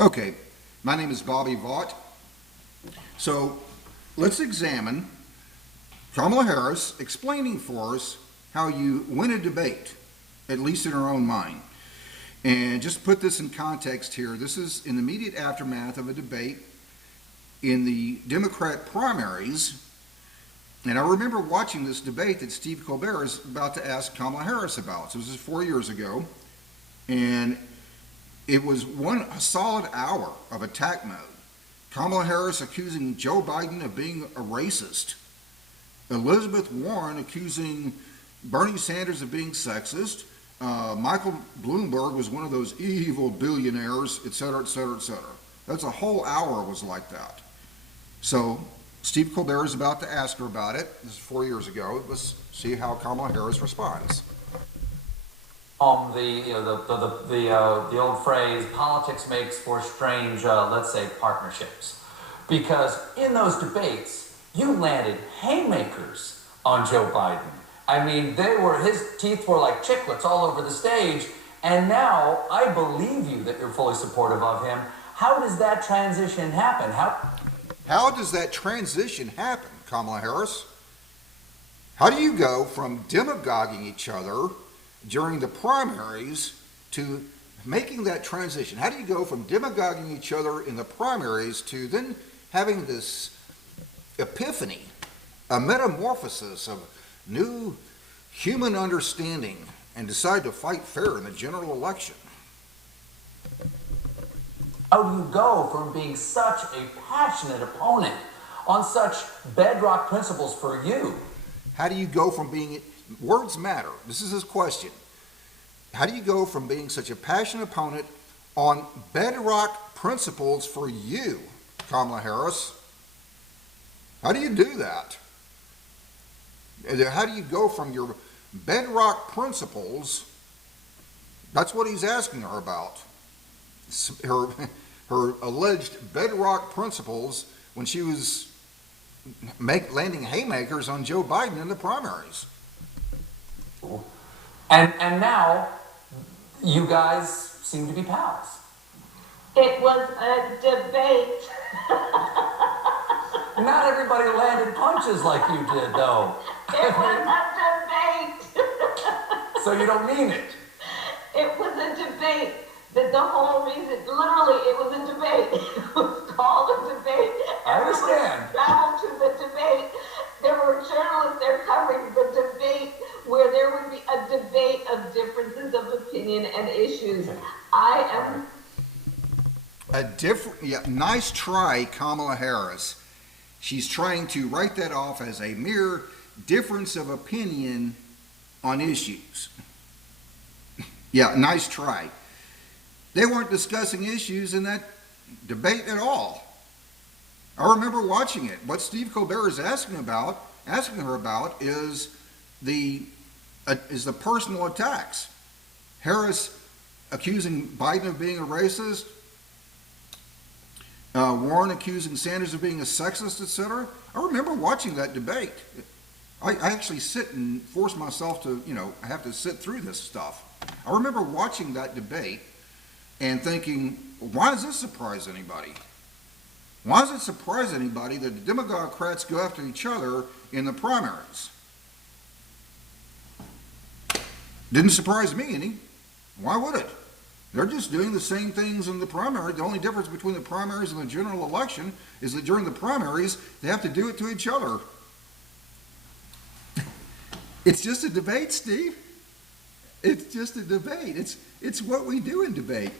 Okay, my name is Bobby Vaught. So let's examine Kamala Harris explaining for us how you win a debate, at least in her own mind. And just to put this in context here, this is in the immediate aftermath of a debate in the Democrat primaries. And I remember watching this debate that Steve Colbert is about to ask Kamala Harris about. So this is 4 years ago. And it was a solid hour of attack mode. Kamala Harris accusing Joe Biden of being a racist. Elizabeth Warren accusing Bernie Sanders of being sexist. Michael Bloomberg was one of those evil billionaires, et cetera, et cetera, et cetera. That's a whole hour was like that. So Steve Colbert is about to ask her about it. This is 4 years ago. Let's see how Kamala Harris responds. The old phrase, politics makes for strange, let's say, partnerships. Because in those debates, you landed haymakers on Joe Biden. I mean, his teeth were like chiclets all over the stage, and now I believe you that you're fully supportive of him. How does that transition happen? How does that transition happen, Kamala Harris? How do you go from demagoguing each other during the primaries to making that transition? How do you go from demagoguing each other in the primaries to then having this epiphany, a metamorphosis of new human understanding, and decide to fight fair in the general election? How do you go from being such a passionate opponent on such bedrock principles for you? How do you go from being, words matter, this is his question. How do you go from being such a passionate opponent on bedrock principles for you, Kamala Harris? How do you do that? How do you go from your bedrock principles? That's what he's asking her about. Her alleged bedrock principles when she was landing haymakers on Joe Biden in the primaries. And now you guys seem to be pals. It was a debate. Not everybody landed punches like you did, though. It was a debate. So you don't mean it? It was a debate. That the whole reason, literally, it was a debate. It was called a debate. I understand. Traveled to the debate. There were journalists there covering the debate where there would be a debate of differences of opinion and issues. Nice try, Kamala Harris. She's trying to write that off as a mere difference of opinion on issues. Yeah, nice try. They weren't discussing issues in that debate at all. I remember watching it. What Steve Colbert is asking her about is the personal attacks. Harris accusing Biden of being a racist, Warren accusing Sanders of being a sexist, etc. I remember watching that debate. I actually sit and force myself to, I have to sit through this stuff. I remember watching that debate and thinking, why does this surprise anybody? Why does it surprise anybody that the Democrats go after each other in the primaries? Didn't surprise me any. Why would it? They're just doing the same things in the primary. The only difference between the primaries and the general election is that during the primaries, they have to do it to each other. It's just a debate, Steve. It's just a debate. It's what we do in debate.